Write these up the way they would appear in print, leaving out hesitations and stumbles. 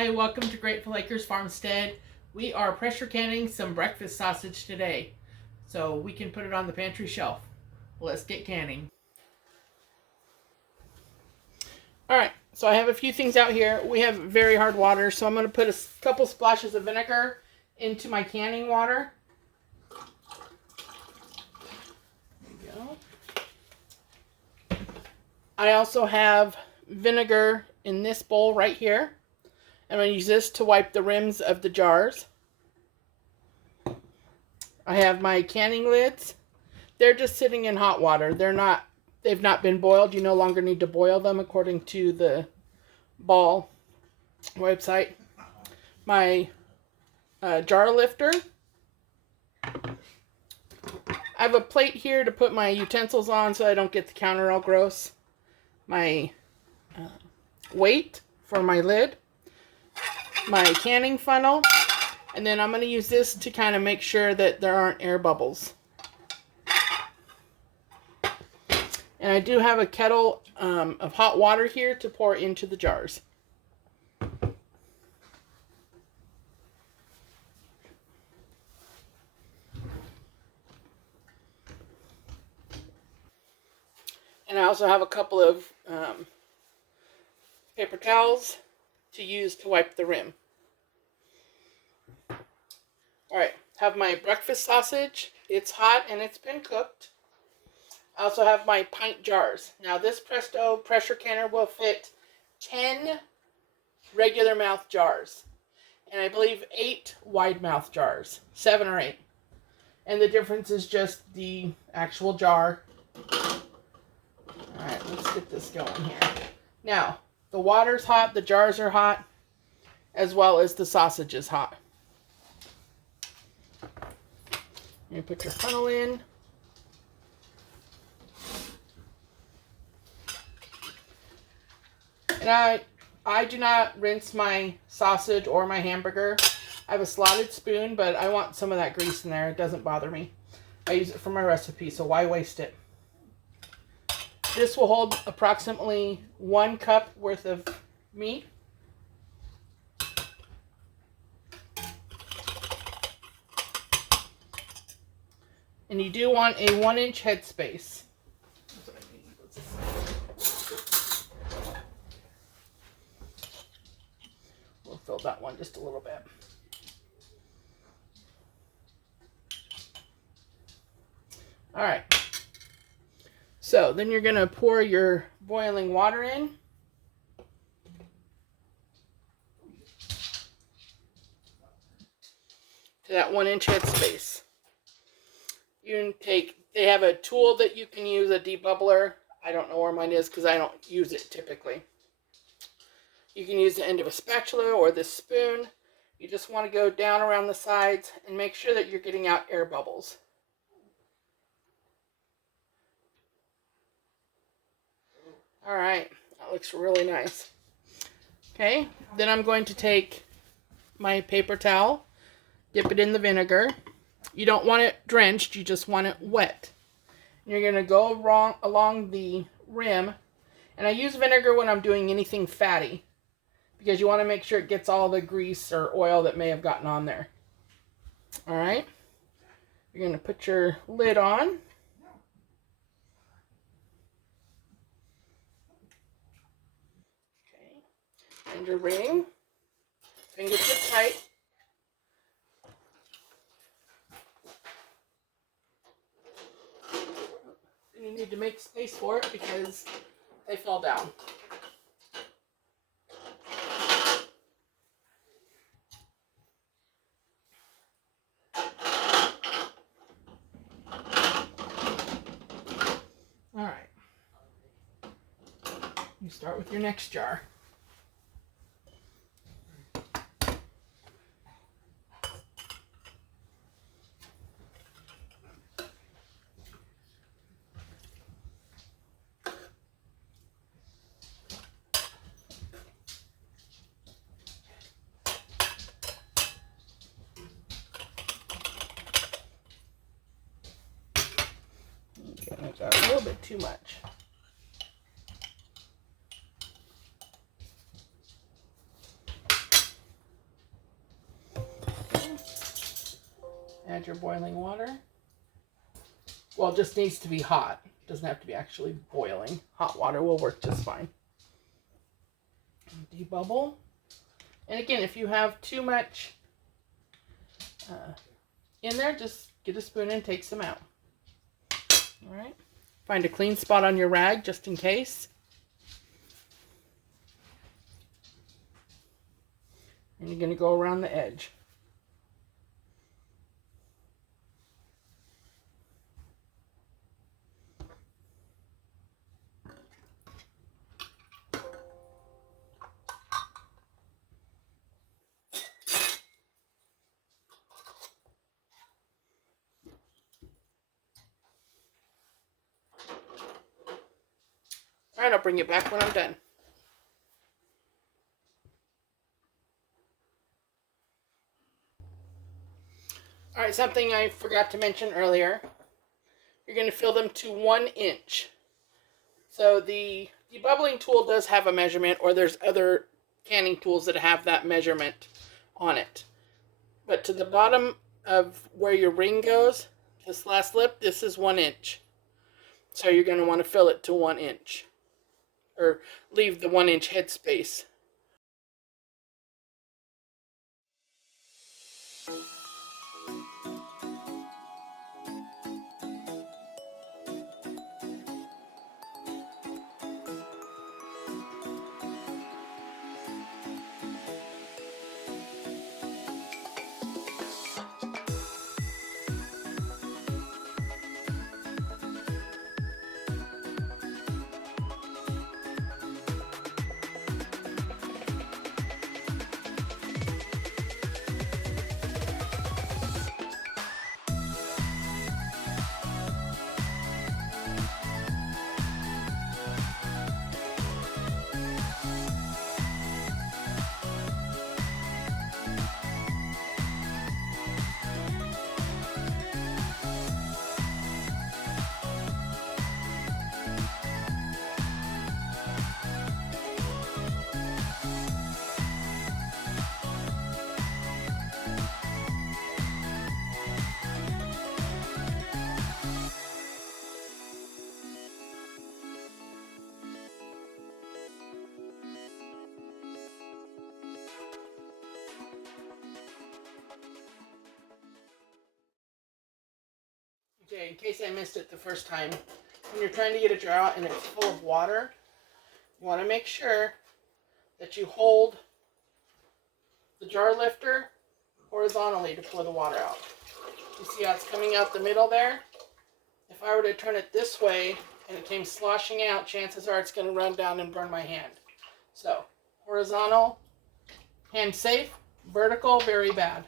Hi, welcome to Grateful Acres Farmstead. We are pressure canning some breakfast sausage today, so we can put it on the pantry shelf. Let's get canning. Alright, so I have a few things out here. We have very hard water, so I'm going to put a couple splashes of vinegar into my canning water. There we go. I also have vinegar in this bowl right here. I'm going to use this to wipe the rims of the jars. I have my canning lids. They're just sitting in hot water. They've not been boiled. You no longer need to boil them according to the Ball website. My jar lifter. I have a plate here to put my utensils on so I don't get the counter all gross. My weight for my lid. My canning funnel, and then I'm going to use this to kind of make sure that there aren't air bubbles. And I do have a kettle of hot water here to pour into the jars. And I also have a couple of paper towels to use to wipe the rim. Alright, have my breakfast sausage. It's hot and it's been cooked. I also have my pint jars. Now this Presto pressure canner will fit 10 regular mouth jars. And I believe 8 wide mouth jars. 7 or 8. And the difference is just the actual jar. Alright, let's get this going here. Now, the water's hot, the jars are hot, as well as the sausage is hot. You put your funnel in. And I do not rinse my sausage or my hamburger. I have a slotted spoon, but I want some of that grease in there. It doesn't bother me. I use it for my recipe, so why waste it? This will hold approximately 1 cup worth of meat. And you do want a 1-inch headspace. We'll fill that one just a little bit. All right. So then you're going to pour your boiling water in. To that 1-inch headspace. You can they have a tool that you can use, a debubbler. I don't know where mine is because I don't use it typically. You can use the end of a spatula or this spoon. You just want to go down around the sides and make sure that you're getting out air bubbles. All right, that looks really nice. Okay, then I'm going to take my paper towel, dip it in the vinegar. You don't want it drenched, you just want it wet. And you're going to go along the rim. And I use vinegar when I'm doing anything fatty, because you want to make sure it gets all the grease or oil that may have gotten on there. All right, you're going to put your lid on. And your ring. Fingers are tight. And you need to make space for it because they fall down. All right. You start with your next jar. Got a little bit too much. Add your boiling water. Well, it just needs to be hot. It doesn't have to be actually boiling. Hot water will work just fine. Debubble. And again, if you have too much in there, just get a spoon and take some out. All right. Find a clean spot on your rag just in case. And you're going to go around the edge. All right, I'll bring it back when I'm done. All right, something I forgot to mention earlier. You're going to fill them to 1 inch. So the debubbling tool does have a measurement, or there's other canning tools that have that measurement on it. But to the bottom of where your ring goes, this last lip, this is 1 inch. So you're going to want to fill it to 1 inch. Or leave the 1 inch head space. Okay, in case I missed it the first time, when you're trying to get a jar out and it's full of water, you want to make sure that you hold the jar lifter horizontally to pour the water out. You see how it's coming out the middle there? If I were to turn it this way and it came sloshing out, chances are it's going to run down and burn my hand. So, horizontal, hand safe, vertical, very bad.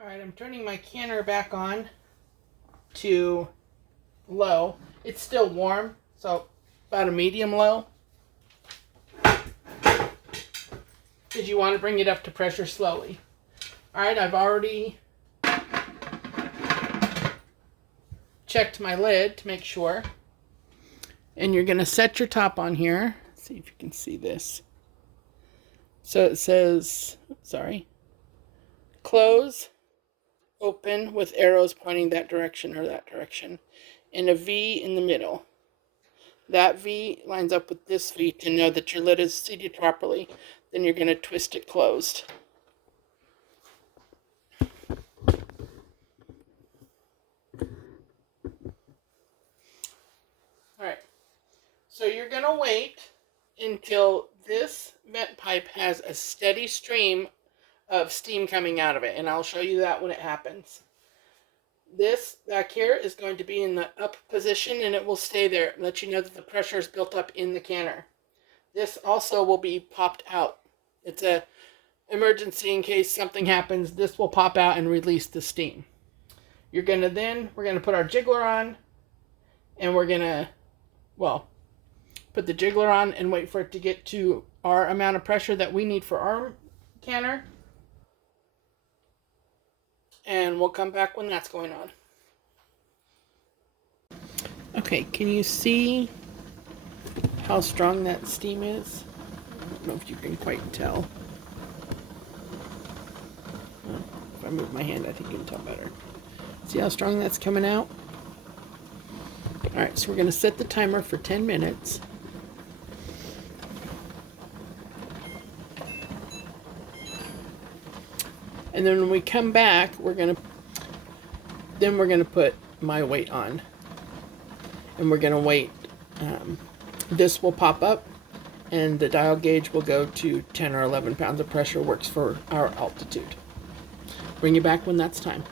Alright, I'm turning my canner back on to low. It's still warm, so about a medium low. Because you want to bring it up to pressure slowly. Alright, I've already checked my lid to make sure. And you're going to set your top on here. Let's see if you can see this. So it says, close, open with arrows pointing that direction or that direction, and a V in the middle. That V lines up with this V to know that your lid is seated properly. Then you're going to twist it closed. Alright, so you're going to wait until this vent pipe has a steady stream of steam coming out of it, and I'll show you that when it happens. This back here is going to be in the up position, and it will stay there, let you know that the pressure is built up in the canner. This also will be popped out. It's a emergency in case something happens. This will pop out and release the steam. We're going to put our jiggler on, and we're going to, put the jiggler on and wait for it to get to our amount of pressure that we need for our canner. And we'll come back when that's going on. Okay, can you see how strong that steam is? I don't know if you can quite tell. If I move my hand, I think you can tell better. See how strong that's coming out? Alright, so we're going to set the timer for 10 minutes. And then when we come back, we're gonna put my weight on, and we're gonna wait. This will pop up, and the dial gauge will go to 10 or 11 pounds of pressure. Works for our altitude. Bring you back when that's time.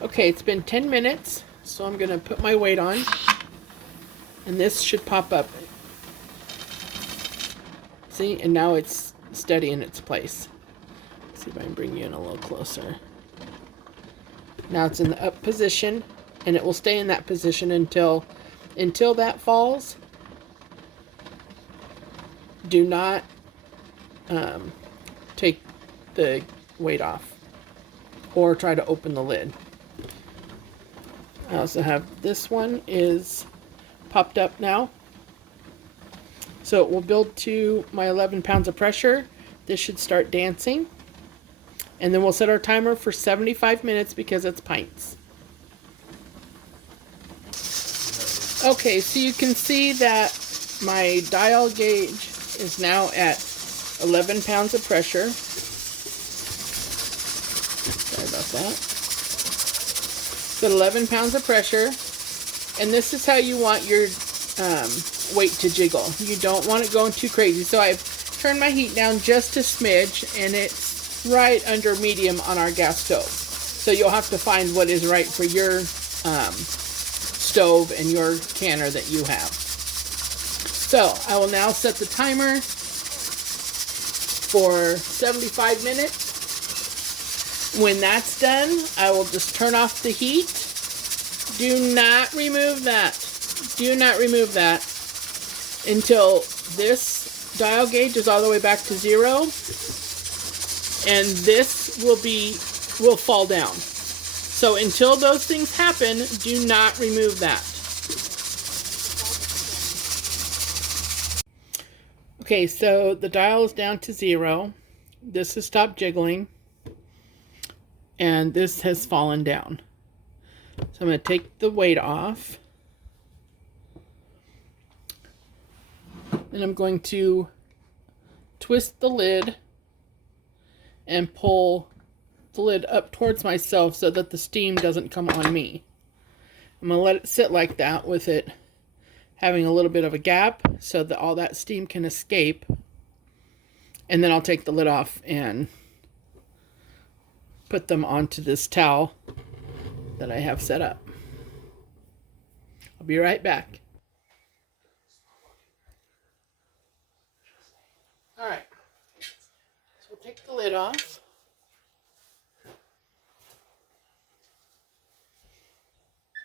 Okay, it's been 10 minutes, so I'm gonna put my weight on, and this should pop up. See, and now it's steady in its place. Let's see if I can bring you in a little closer. Now it's in the up position, and it will stay in that position until that falls. Do not take the weight off or try to open the lid. I also have this one is popped up now. So it will build to my 11 pounds of pressure. This should start dancing. And then we'll set our timer for 75 minutes because it's pints. Okay, so you can see that my dial gauge is now at 11 pounds of pressure. Sorry about that. So 11 pounds of pressure. And this is how you want your weight to jiggle. You don't want it going too crazy. So I've turned my heat down just a smidge, and it's right under medium on our gas stove. So you'll have to find what is right for your stove and your canner that you have. So I will now set the timer for 75 minutes. When that's done, I will just turn off the heat. Do not remove that. Do not remove that until this dial gauge is all the way back to 0, and this will fall down. So until those things happen, do not remove that. Okay, so the dial is down to 0. This has stopped jiggling, and this has fallen down. So I'm going to take the weight off. And I'm going to twist the lid and pull the lid up towards myself so that the steam doesn't come on me. I'm going to let it sit like that with it having a little bit of a gap so that all that steam can escape. And then I'll take the lid off and put them onto this towel that I have set up. I'll be right back. Alright, so we'll take the lid off.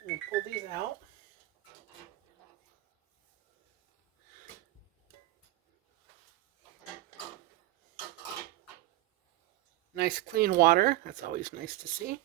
I'm going to pull these out. Nice clean water, that's always nice to see.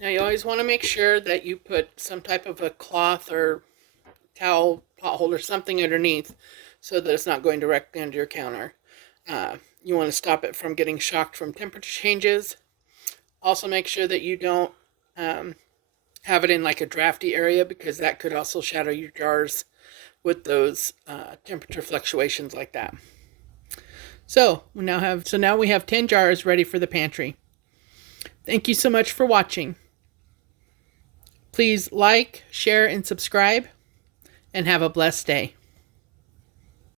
Now you always want to make sure that you put some type of a cloth or towel, pot holder, something underneath so that it's not going directly under your counter. You want to stop it from getting shocked from temperature changes. Also make sure that you don't have it in like a drafty area, because that could also shatter your jars with those temperature fluctuations like that. So now we have 10 jars ready for the pantry. Thank you so much for watching. Please like, share, and subscribe, and have a blessed day.